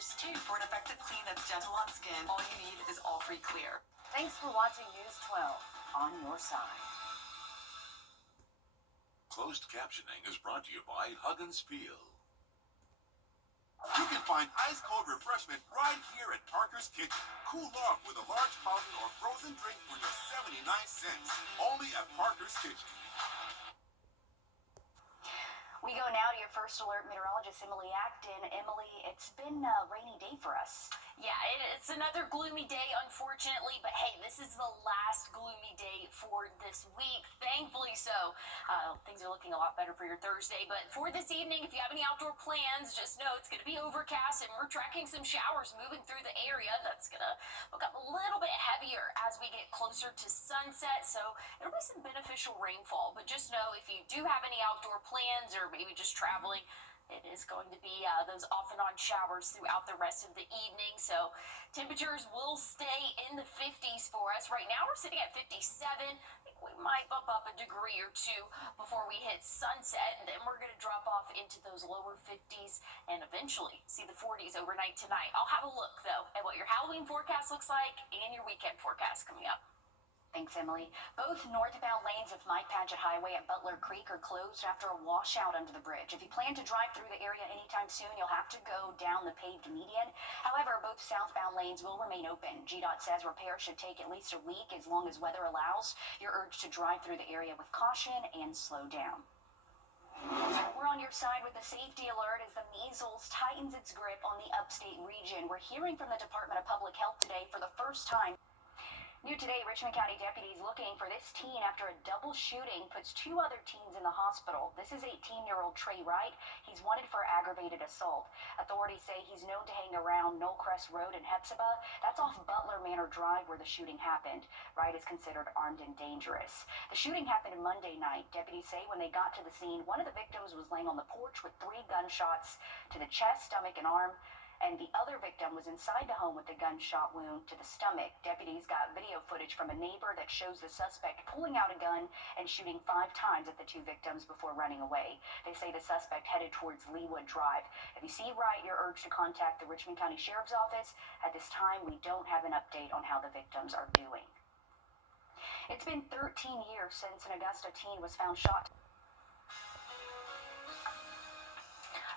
showers too for an effective clean that's gentle on skin. All you need is All Free Clear. Thanks for watching News 12 on your side. Closed captioning is brought to you by Hug and Spiel. You can find ice-cold refreshment right here at Parker's Kitchen. Cool off with a large fountain or frozen drink for just 79 cents. Only at Parker's Kitchen. We go now to your first alert meteorologist, Emily Acton. Emily, it's been a rainy day for us. Yeah, it's another gloomy day, unfortunately, but hey, this is the last gloomy day for this week, thankfully so. Things are looking a lot better for your Thursday, but for this evening, if you have any outdoor plans, just know it's going to be overcast, and we're tracking some showers moving through the area. That's going to look up a little bit heavier as we get closer to sunset, so it'll be some beneficial rainfall, but just know if you do have any outdoor plans or maybe just traveling, it is going to be those off and on showers throughout the rest of the evening. So temperatures will stay in the 50s for us. Right now we're sitting at 57. I think we might bump up a degree or two before we hit sunset. And then we're going to drop off into those lower 50s and eventually see the 40s overnight tonight. I'll have a look, though, at what your Halloween forecast looks like and your weekend forecast coming up. Thanks, Emily. Both northbound lanes of Mike Paget Highway at Butler Creek are closed after a washout under the bridge. If you plan to drive through the area anytime soon, you'll have to go down the paved median. However, both southbound lanes will remain open. GDOT says repair should take at least a week as long as weather allows. You're urged to drive through the area with caution and slow down. We're on your side with the safety alert as the measles tightens its grip on the upstate region. We're hearing from the Department of Public Health today for the first time. New today, Richmond County deputies looking for this teen after a double shooting puts two other teens in the hospital. This is 18-year-old Trey Wright. He's wanted for aggravated assault. Authorities say he's known to hang around Knollcrest Road in Hepzibah. That's off Butler Manor Drive where the shooting happened. Wright is considered armed and dangerous. The shooting happened Monday night. Deputies say when they got to the scene, one of the victims was laying on the porch with 3 gunshots to the chest, stomach, and arm. And the other victim was inside the home with a gunshot wound to the stomach. Deputies got video footage from a neighbor that shows the suspect pulling out a gun and shooting 5 times at the 2 victims before running away. They say the suspect headed towards Leewood Drive. If you see Wright, you're urged to contact the Richmond County Sheriff's Office. At this time, we don't have an update on how the victims are doing. It's been 13 years since an Augusta teen was found shot.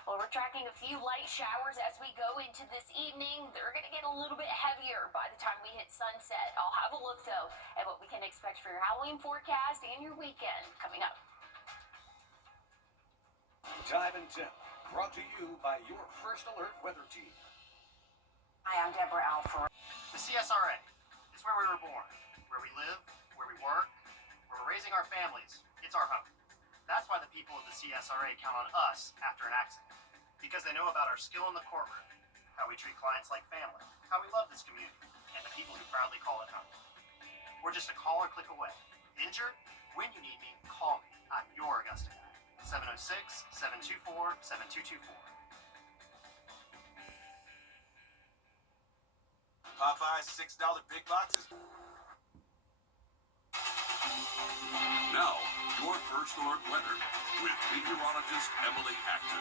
Well, we're tracking a few light showers as we go into this evening. They're going to get a little bit heavier by the time we hit sunset. I'll have a look, though, at what we can expect for your Halloween forecast and your weekend coming up. Time and Temp, brought to you by your First Alert weather team. Hi, I'm Deborah Alford. The CSRA is where we were born, where we live, where we work, where we're raising our families. It's our home. That's why the people of the CSRA count on us after an accident. Because they know about our skill in the courtroom, how we treat clients like family, how we love this community, and the people who proudly call it home. We're just a call or click away. Injured? When you need me, call me. I'm your Augusta guy. 706-724-7224. Popeye's $6 big boxes. Now, your First Alert weather with meteorologist Emily Acton.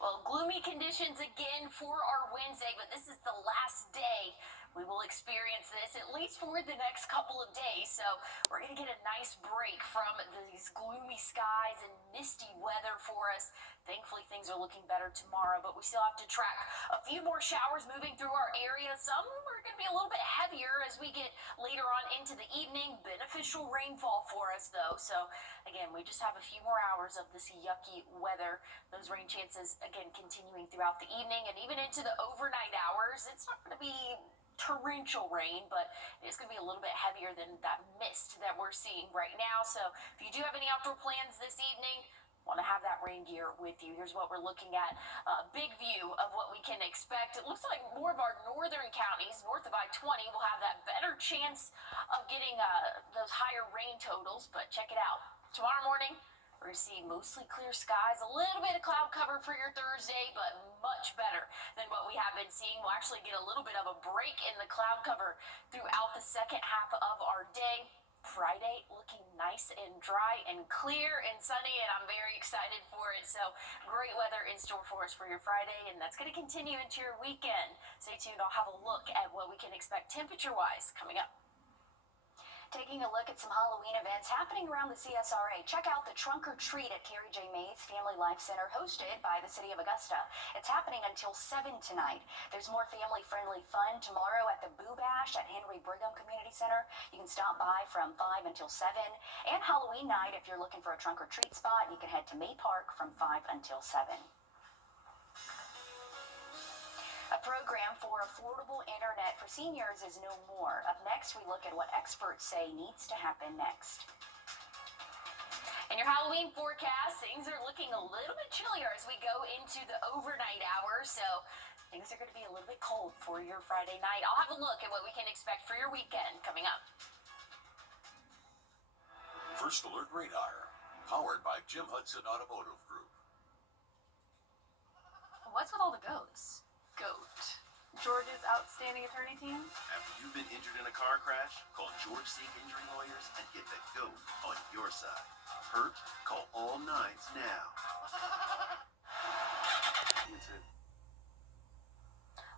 Well, gloomy conditions again for our Wednesday, but this is the last day we will experience this, at least for the next couple of days. So we're going to get a nice break from these gloomy skies and misty weather for us. Thankfully, things are looking better tomorrow, but we still have to track a few more showers moving through our area. Some are going to be a little bit heavier as we get later on into the evening. Beneficial rainfall for us, though. So, again, we just have a few more hours of this yucky weather. Those rain chances, again, continuing throughout the evening and even into the overnight hours. It's not going to be torrential rain, but it's going to be a little bit heavier than that mist that we're seeing right now. So if you do have any outdoor plans this evening, want to have that rain gear with you. Here's what we're looking at. A big view of what we can expect. It looks like more of our northern counties, north of I-20, will have that better chance of getting those higher rain totals, but check it out. Tomorrow morning, we're going to see mostly clear skies, a little bit of cloud cover for your Thursday, but much better than what we have been seeing. We'll actually get a little bit of a break in the cloud cover throughout the second half of our day. Friday looking nice and dry and clear and sunny, and I'm very excited for it. So great weather in store for us for your Friday, and that's going to continue into your weekend. Stay tuned. I'll have a look at what we can expect temperature-wise coming up. Taking a look at some Halloween events happening around the CSRA. Check out the Trunk or Treat at Carrie J. Mays Family Life Center, hosted by the City of Augusta. It's happening until 7 tonight. There's more family-friendly fun tomorrow at the Boo Bash at Henry Brigham Community Center. You can stop by from 5 until 7. And Halloween night, if you're looking for a trunk or treat spot, you can head to May Park from 5 until 7. A program for affordable internet for seniors is no more. Up next, we look at what experts say needs to happen next. In your Halloween forecast, things are looking a little bit chillier as we go into the overnight hours, so things are going to be a little bit cold for your Friday night. I'll have a look at what we can expect for your weekend coming up. First Alert Radar, powered by Jim Hudson Automotive Group. What's with all the goats? Goat. George's outstanding attorney team? After you've been injured in a car crash, call George Seek Injury Lawyers and get the GOAT on your side. Hurt? Call all nines now.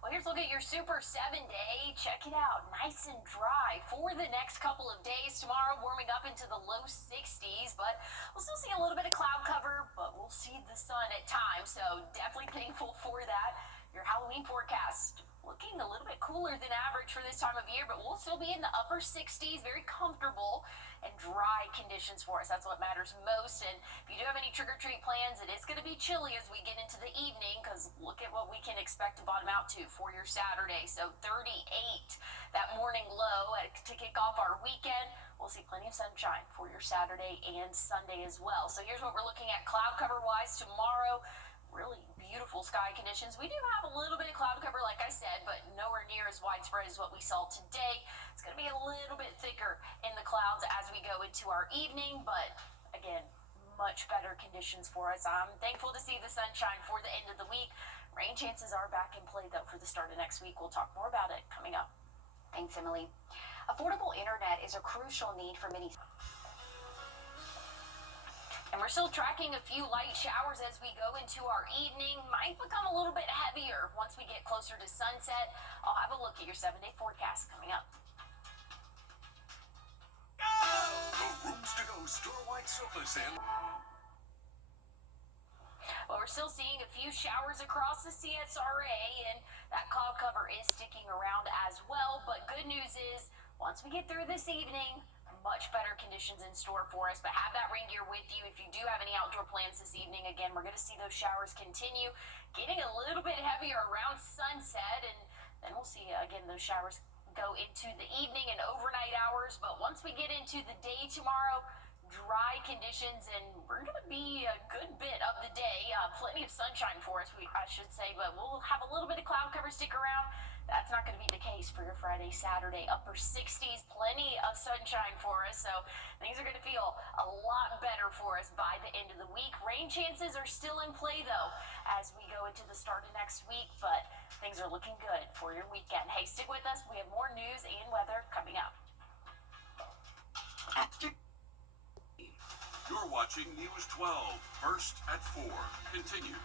Well, here's a look at your Super 7-day. Check it out. Nice and dry for the next couple of days. Tomorrow, warming up into the low 60s, but we'll still see a little bit of cloud cover, but we'll see the sun at times, so definitely thankful for that. Your Halloween forecast looking a little bit cooler than average for this time of year, but we'll still be in the upper 60s, very comfortable and dry conditions for us. That's what matters most. And if you do have any trick-or-treat plans, it is going to be chilly as we get into the evening, because look at what we can expect to bottom out to for your Saturday. So 38, that morning low to kick off our weekend. We'll see plenty of sunshine for your Saturday and Sunday as well. So here's what we're looking at cloud cover-wise tomorrow. Really beautiful sky conditions. We do have a little bit of cloud cover, like I said, but nowhere near as widespread as what we saw today. It's going to be a little bit thicker in the clouds as we go into our evening, but again, much better conditions for us. I'm thankful to see the sunshine for the end of the week. Rain chances are back in play, though, for the start of next week. We'll talk more about it coming up. Thanks, Emily. Affordable internet is a crucial need for many. And we're still tracking a few light showers as we go into our evening. Might become a little bit heavier once we get closer to sunset. I'll have a look at your 7-day forecast coming up. The Rooms to Go store-wide sofa sale. Well, we're still seeing a few showers across the CSRA, and that cloud cover is sticking around as well. But good news is, once we get through this evening, much better conditions in store for us, but have that rain gear with you if you do have any outdoor plans this evening. Again, we're going to see those showers continue, getting a little bit heavier around sunset, and then we'll see, again, those showers go into the evening and overnight hours. But once we get into the day tomorrow, dry conditions, and we're going to be a good bit of the day. Plenty of sunshine for us, I should say, but we'll have a little bit of cloud cover stick around. That's not going to be the case for your Friday, Saturday. Upper 60s, plenty of sunshine for us, so things are going to feel a lot better for us by the end of the week. Rain chances are still in play, though, as we go into the start of next week, but things are looking good for your weekend. Hey, stick with us. We have more news and weather coming up. You're watching News 12, first at 4, continues.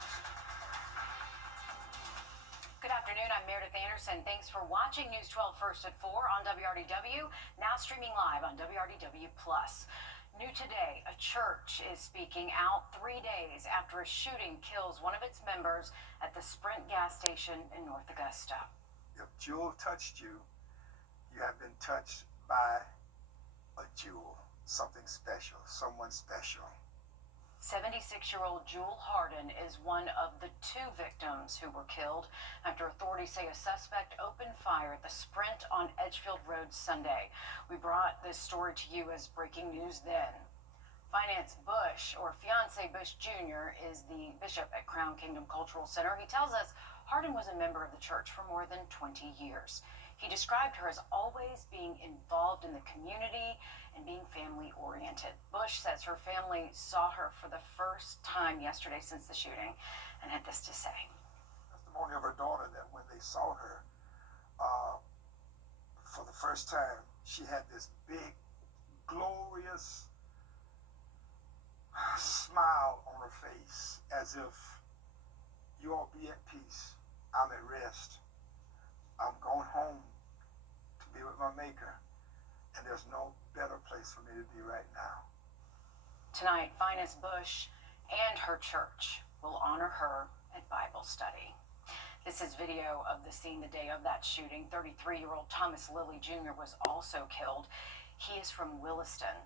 Good afternoon, I'm Meredith Anderson. Thanks for watching News 12 First at 4 on WRDW, now streaming live on WRDW+. New today, a church is speaking out 3 days after a shooting kills one of its members at the Sprint gas station in North Augusta. If Jewel touched you, you have been touched by a jewel, something special, someone special. 76-year-old Jewel Harden is one of the 2 victims who were killed after authorities say a suspect opened fire at the Sprint on Edgefield Road Sunday. We brought this story to you as breaking news then. Finance Bush, or Fiance Bush Jr., is the bishop at Crown Kingdom Cultural Center. He tells us Harden was a member of the church for more than 20 years. He described her as always being involved in the community and being family-oriented. Bush says her family saw her for the first time yesterday since the shooting and had this to say. Testimony of her daughter that when they saw her for the first time, she had this big this smile on her face as if you all be at peace. I'm at rest. I'm going home to be with my maker. And there's no better place for me to be right now. Tonight, Finest Bush and her church will honor her at Bible study. This is video of the scene the day of that shooting. 33-year-old Thomas Lilly Jr. was also killed. He is from Williston.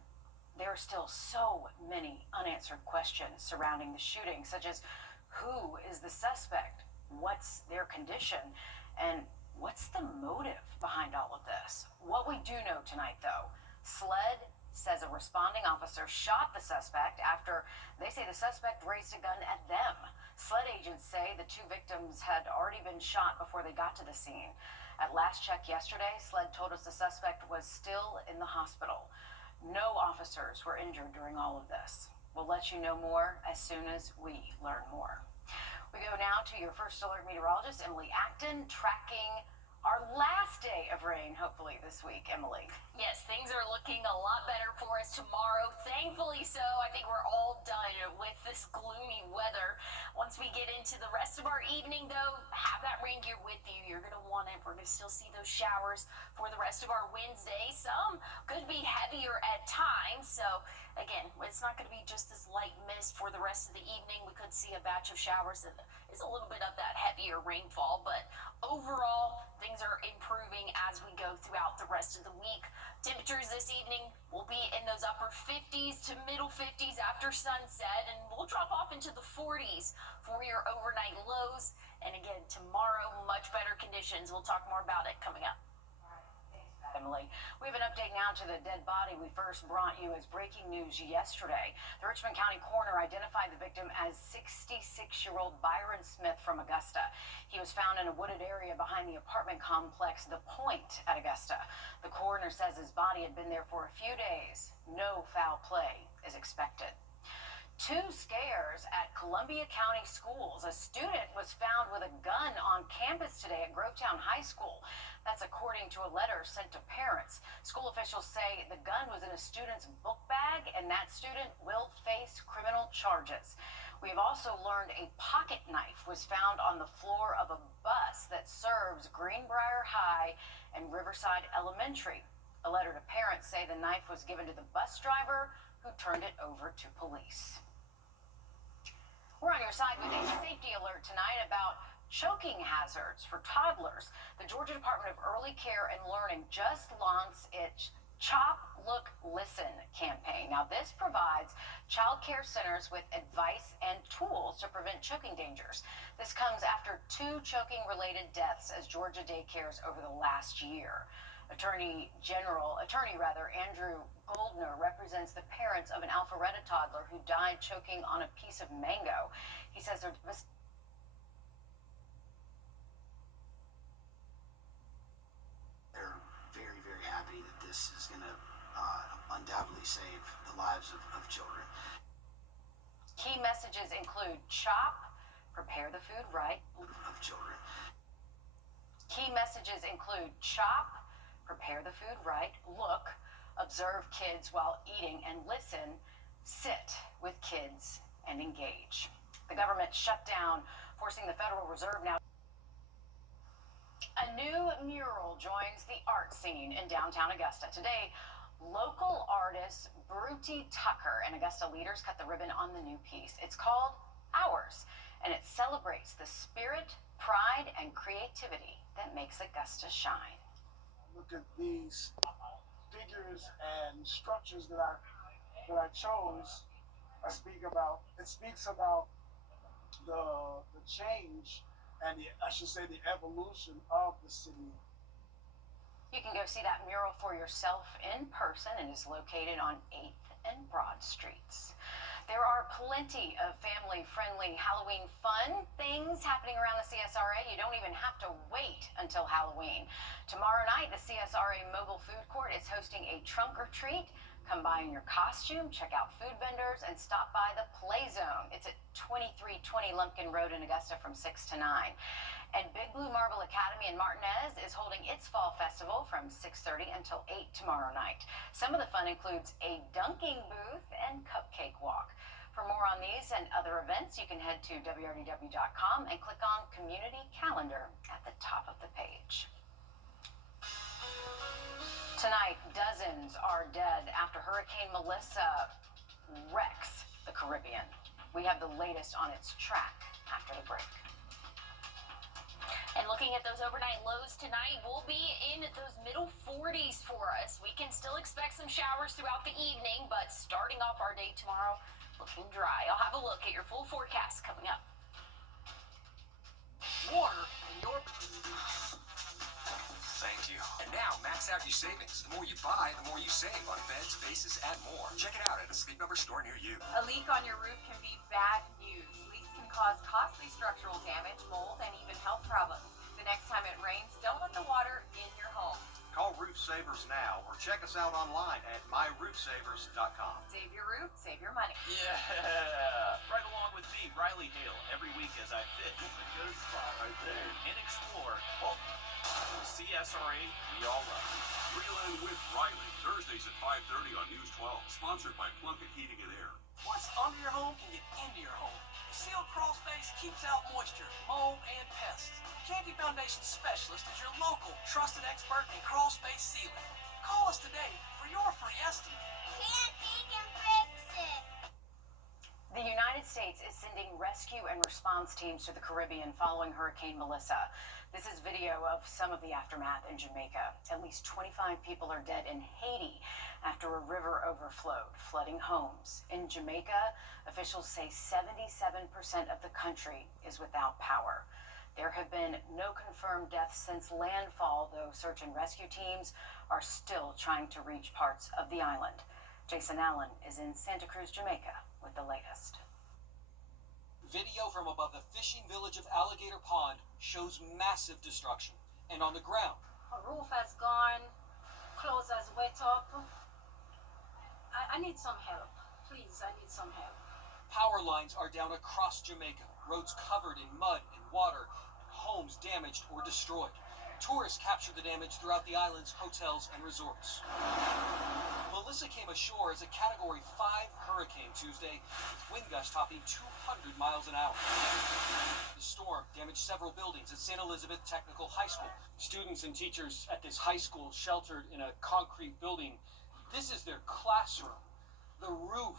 There are still so many unanswered questions surrounding the shooting, such as who is the suspect, what's their condition, and what's the motive behind all of this? What we do know tonight, though, SLED says a responding officer shot the suspect after they say the suspect raised a gun at them. SLED agents say the two victims had already been shot before they got to the scene. At last check yesterday, SLED told us the suspect was still in the hospital. No officers were injured during all of this. We'll let you know more as soon as we learn more. We go now to your first alert meteorologist, Emily Acton, tracking our last day of rain, hopefully, this week. Emily. Yes, things are looking a lot better for us tomorrow. Thankfully so. I think we're all done with this gloomy weather. Once we get into the rest of our evening, though, have that rain gear with you. You're going to want it. We're going to still see those showers for the rest of our Wednesday. Some could be heavier at times. So, again, it's not going to be just this light mist for the rest of the evening. We could see a batch of showers that is a little bit of that heavier rainfall. But overall, things are improving as we go throughout the rest of the week. Temperatures this evening will be in those upper 50s to middle 50s after sunset, and we'll drop off into the 40s for your overnight lows. And again, tomorrow, much better conditions. We'll talk more about it coming up. Emily. We have an update now to the dead body we first brought you as breaking news yesterday. The Richmond County coroner identified the victim as 66-year-old Byron Smith from Augusta. He was found in a wooded area behind the apartment complex The Point at Augusta. The coroner says his body had been there for a few days. No foul play is expected. Two scares at Columbia County schools. A student was found with a gun on campus today at Grovetown High School. That's according to a letter sent to parents. School officials say the gun was in a student's book bag, and that student will face criminal charges. We have also learned a pocket knife was found on the floor of a bus that serves Greenbrier High and Riverside Elementary. A letter to parents say the knife was given to the bus driver, who turned it over to police. We're on your side with a safety alert tonight about choking hazards for toddlers. The Georgia Department of Early Care and Learning just launched its Chop, Look, Listen campaign. Now, this provides child care centers with advice and tools to prevent choking dangers. This comes after 2 choking-related deaths as Georgia daycares over the last year. Attorney Andrew Goldner represents the parents of an Alpharetta toddler who died choking on a piece of mango. He says they're very, very happy that this is going to undoubtedly save the lives of children. Key messages include chop, prepare the food right. Of children. Key messages include chop, prepare the food right, look, observe kids while eating, and listen, sit with kids and engage. The government shut down, forcing the Federal Reserve now. A new mural joins the art scene in downtown Augusta. Today, local artist Bruty Tucker and Augusta leaders cut the ribbon on the new piece. It's called Ours, and it celebrates the spirit, pride, and creativity that makes Augusta shine. Look at these figures and structures that I chose. It speaks about the change and the evolution of the city. You can go see that mural for yourself in person. It is located on 8th and Broad Streets. There are plenty of family-friendly Halloween fun things happening around the CSRA. You don't even have to wait until Halloween. Tomorrow night, the CSRA Mobile Food Court is hosting a trunk or treat. Come by in your costume, check out food vendors, and stop by the Play Zone. It's at 2320 Lumpkin Road in Augusta from 6 to 9. And Big Blue Marble Academy in Martinez is holding its fall festival from 6:30 until 8 tomorrow night. Some of the fun includes a dunking booth and cupcake walk. For more on these and other events, you can head to wrdw.com and click on Community Calendar at the top of the page. Tonight, dozens are dead after Hurricane Melissa wrecks the Caribbean. We have the latest on its track after the break. And looking at those overnight lows tonight, we'll be in those middle 40s for us. We can still expect some showers throughout the evening, but starting off our day tomorrow, looking dry. I'll have a look at your full forecast coming up. Water in your... Thank you. And now, max out your savings. The more you buy, the more you save on beds, bases, and more. Check it out at a Sleep Number store near you. A leak on your roof can be bad news. Leaks can cause costly structural damage, mold, and even health problems. The next time it rains, don't let the water in your home. Call Roof Savers now or check us out online at myroofsavers.com. Save your roof, save your money. Yeah! Right along with me, Riley Hill, every week as I fit a good spot right there and explore. Oh, CSRA, we all love. Reel in with Riley, Thursdays at 5:30 on News 12. Sponsored by Plunkett Heating and Air. What's under your home can get into your home. The sealed crawl space keeps out moisture, mold, and pests. Candy Foundation Specialist is your local, trusted expert in crawl space sealing. Call us today for your free estimate. Candy can fix it. The United States is sending rescue and response teams to the Caribbean following Hurricane Melissa. This is video of some of the aftermath in Jamaica. At least 25 people are dead in Haiti after a river overflowed, flooding homes. In Jamaica, officials say 77% of the country is without power. There have been no confirmed deaths since landfall, though search and rescue teams are still trying to reach parts of the island. Jason Allen is in Santa Cruz, Jamaica, with the latest. Video from above the fishing village of Alligator Pond shows massive destruction. And on the ground, Our roof has gone, clothes has wet up. I need some help. Please, I need some help. power lines are down across Jamaica, roads covered in mud and water, and homes damaged or destroyed. Tourists captured the damage throughout the island's hotels and resorts. Melissa came ashore as a Category 5 hurricane Tuesday, with wind gusts topping 200 miles an hour. The storm damaged several buildings at St. Elizabeth Technical High School. Students and teachers at this high school sheltered in a concrete building. This is their classroom. The roof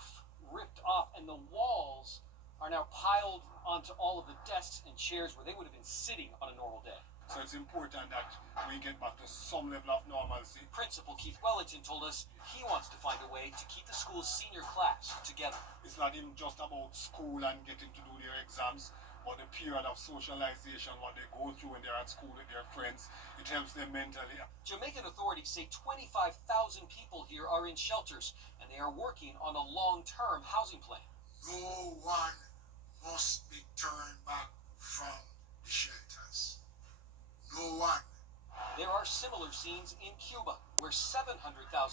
ripped off and the walls are now piled onto all of the desks and chairs where they would have been sitting on a normal day. So it's important that we get back to some level of normalcy. Principal Keith Wellington told us he wants to find a way to keep the school's senior class together. It's not even just about school and getting to do their exams, but the period of socialization, what they go through when they're at school with their friends. It helps them mentally. Jamaican authorities say 25,000 people here are in shelters, and they are working on a long-term housing plan. No one must be turned back from the shelters. No one. There are similar scenes in Cuba, where 700,000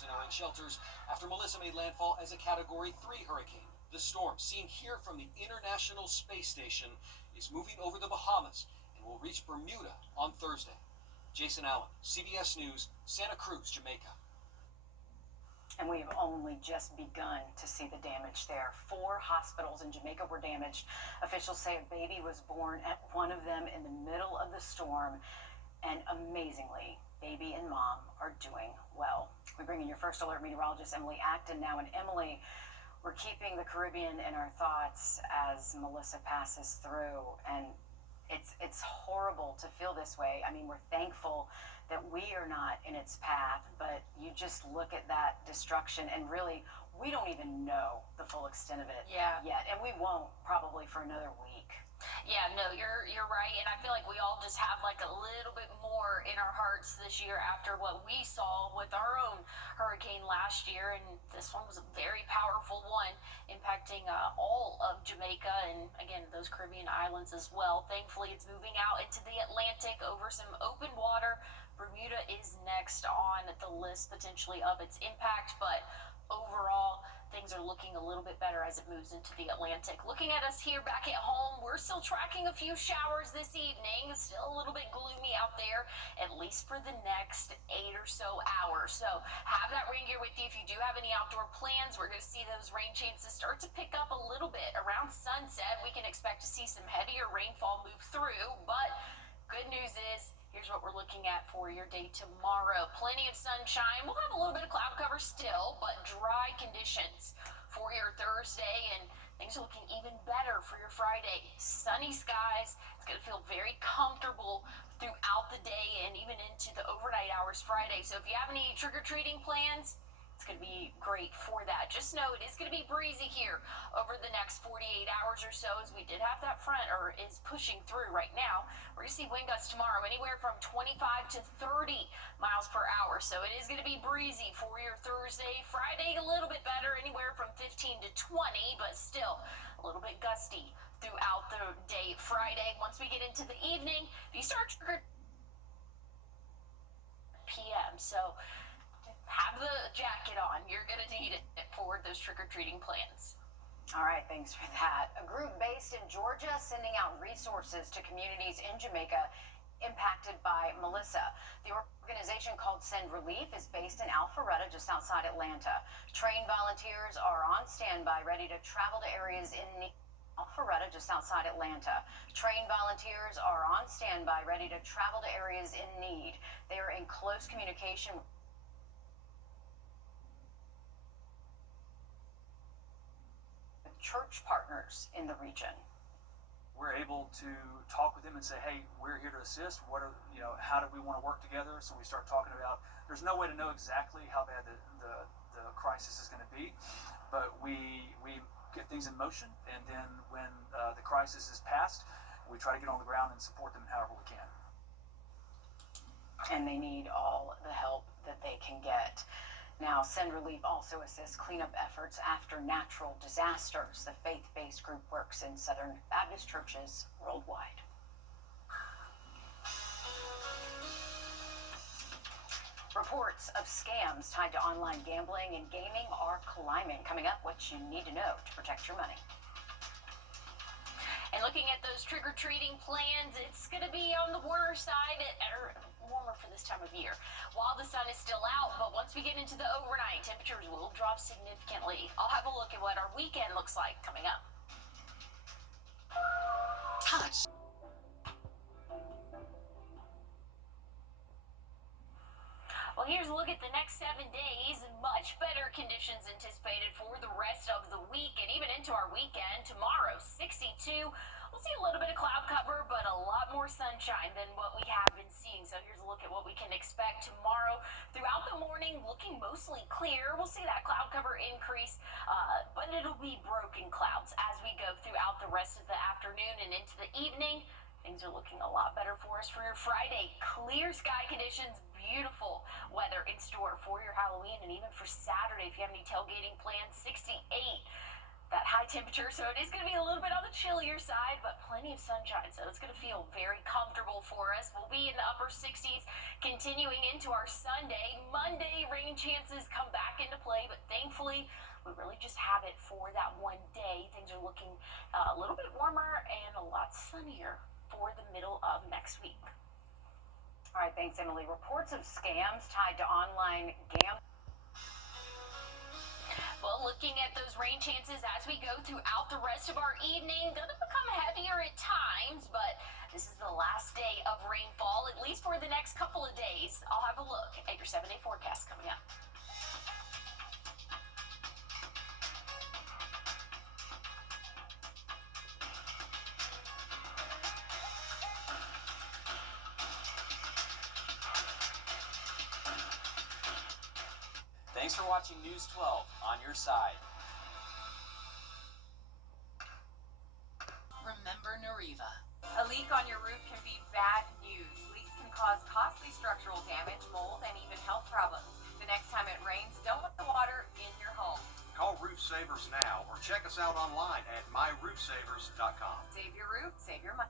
are in shelters after Melissa made landfall as a Category 3 hurricane. The storm, seen here from the International Space Station, is moving over the Bahamas and will reach Bermuda on Thursday. Jason Allen, CBS News, Santa Cruz, Jamaica. And we have only just begun to see the damage there. 4 hospitals in Jamaica were damaged. Officials say a baby was born at one of them in the middle of the storm. And amazingly, baby and mom are doing well. We bring in your first alert meteorologist, Emily Acton, now. And Emily, we're keeping the Caribbean in our thoughts as Melissa passes through. And it's horrible to feel this way. I mean, we're thankful that we are not in its path, but you just look at that destruction and really, we don't even know the full extent of it yet. And we won't probably for another week. Yeah, no, you're right, and I feel like we all just have like a little bit more in our hearts this year after what we saw with our own hurricane last year, and this one was a very powerful one, impacting all of Jamaica and again those Caribbean islands as well. Thankfully, it's moving out into the Atlantic over some open water. Bermuda is next on the list potentially of its impact, but overall, things are looking a little bit better as it moves into the Atlantic. Looking at us here back at home, we're still tracking a few showers this evening. Still a little bit gloomy out there, at least for the next 8 or so hours. So have that rain gear with you if you do have any outdoor plans. We're going to see those rain chances start to pick up a little bit around sunset. We can expect to see some heavier rainfall move through, but good news is, here's what we're looking at for your day tomorrow. Plenty of sunshine. We'll have a little bit of cloud cover still, but dry conditions for your Thursday, and things are looking even better for your Friday. Sunny skies. It's going to feel very comfortable throughout the day and even into the overnight hours Friday. So if you have any trick-or-treating plans, it's going to be great for that. Just know it is going to be breezy here over the next 48 hours or so, as we did have that front, or is pushing through right now. We're going to see wind gusts tomorrow anywhere from 25 to 30 miles per hour. So it is going to be breezy for your Thursday. Friday, a little bit better, anywhere from 15 to 20, but still a little bit gusty throughout the day Friday. Once we get into the evening, if you start p.m. So have the jacket on. You're going to need it for those trick-or-treating plans. All right, thanks for that. A group based in Georgia sending out resources to communities in Jamaica impacted by Melissa. The organization called Send Relief is based in Alpharetta, just outside Atlanta. Trained volunteers are on standby, ready to travel to areas in need. Alpharetta, just outside Atlanta. Trained volunteers are on standby, ready to travel to areas in need. They are in close communication with church partners in the region. We're able to talk with them and say, hey, we're here to assist. How do we want to work together? So we start talking about, there's no way to know exactly how bad the crisis is going to be, but we get things in motion, and then when the crisis is past, we try to get on the ground and support them however we can. And they need all the help that they can get. Now, Send Relief also assists cleanup efforts after natural disasters. The faith-based group works in Southern Baptist churches worldwide. Reports of scams tied to online gambling and gaming are climbing. Coming up, what you need to know to protect your money. And looking at those trick-or-treating plans, it's going to be on the warmer side, or warmer for this time of year, while the sun is still out. But once we get into the overnight, temperatures will drop significantly. I'll have a look at what our weekend looks like coming up. Touch. Well, here's a look at the next 7 days. Much better conditions anticipated for the rest of the week and even into our weekend. Tomorrow, 62. We'll see a little bit of cloud cover, but a lot more sunshine than what we have been seeing. So here's a look at what we can expect tomorrow. Throughout the morning, looking mostly clear. We'll see that cloud cover increase, but it'll be broken clouds as we go throughout the rest of the afternoon and into the evening. Things are looking a lot better for us for your Friday. Clear sky conditions, beautiful weather in store for your Halloween and even for Saturday if you have any tailgating plans. 68, that high temperature, so it is going to be a little bit on the chillier side, but plenty of sunshine, so it's going to feel very comfortable for us. We'll be in the upper 60s continuing into our Sunday. Monday, rain chances come back into play, but thankfully we really just have it for that one day. Things are looking a little bit warmer and a lot sunnier for the middle of next week. All right, thanks, Emily. Reports of scams tied to online gambling. Well, looking at those rain chances as we go throughout the rest of our evening, going to become heavier at times, but this is the last day of rainfall, at least for the next couple of days. I'll have a look at your 7-day forecast coming up. Thanks for watching News 12 on your side. Remember Nariva. A leak on your roof can be bad news. Leaks can cause costly structural damage, mold, and even health problems. The next time it rains, don't let the water in your home. Call Roof Savers now or check us out online at myroofsavers.com. Save your roof, save your money.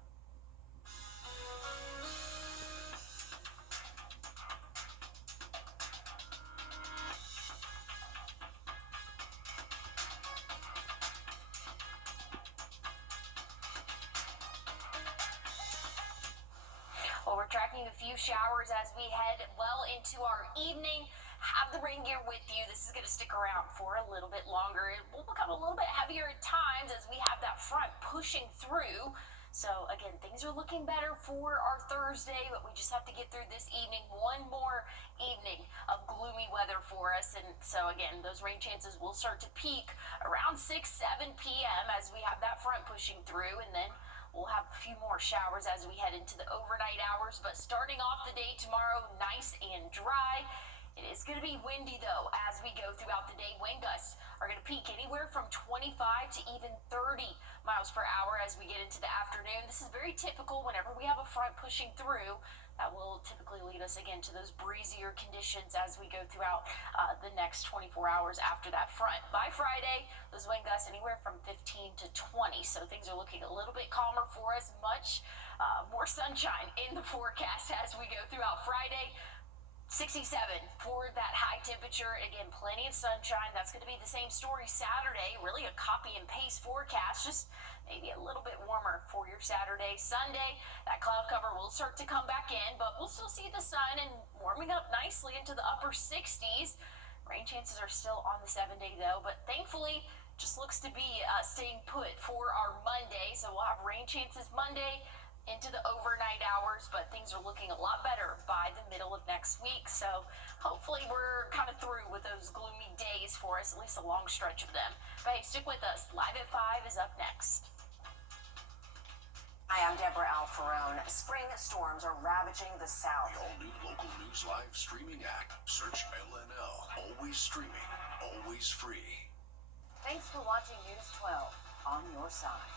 expecting a few showers as we head well into our evening. Have the rain gear with you. This is going to stick around for a little bit longer. It will become a little bit heavier at times as we have that front pushing through. So again, things are looking better for our Thursday, but we just have to get through this evening. One more evening of gloomy weather for us. And so again, those rain chances will start to peak around 6, 7 p.m. as we have that front pushing through, and then we'll have a few more showers as we head into the overnight hours. But starting off the day tomorrow, nice and dry. It is going to be windy, though, as we go throughout the day. Wind gusts are going to peak anywhere from 25 to even 30 miles per hour as we get into the afternoon. This is very typical whenever we have a front pushing through. That will typically lead us, again, to those breezier conditions as we go throughout the next 24 hours after that front. By Friday, those wind gusts anywhere from 15 to 20. So things are looking a little bit calmer for us. Much more sunshine in the forecast as we go throughout Friday. 67 for that high temperature. Again, plenty of sunshine. That's going to be the same story Saturday. Really a copy and paste forecast, just maybe a little bit warmer for your Saturday. Sunday, that cloud cover will start to come back in, but we'll still see the sun and warming up nicely into the upper 60s. Rain chances are still on the 7-day though, but thankfully just looks to be staying put for our Monday. So we'll have rain chances Monday into the overnight hours, but things are looking a lot better by the middle of next week. So hopefully we're kind of through with those gloomy days for us, at least a long stretch of them. But hey, stick with us. Live at 5 is up next. Hi, I'm Deborah Alfarone. Spring storms are ravaging the South. The all-new local news live streaming app. Search LNL. Always streaming, always free. Thanks for watching News 12 on your side.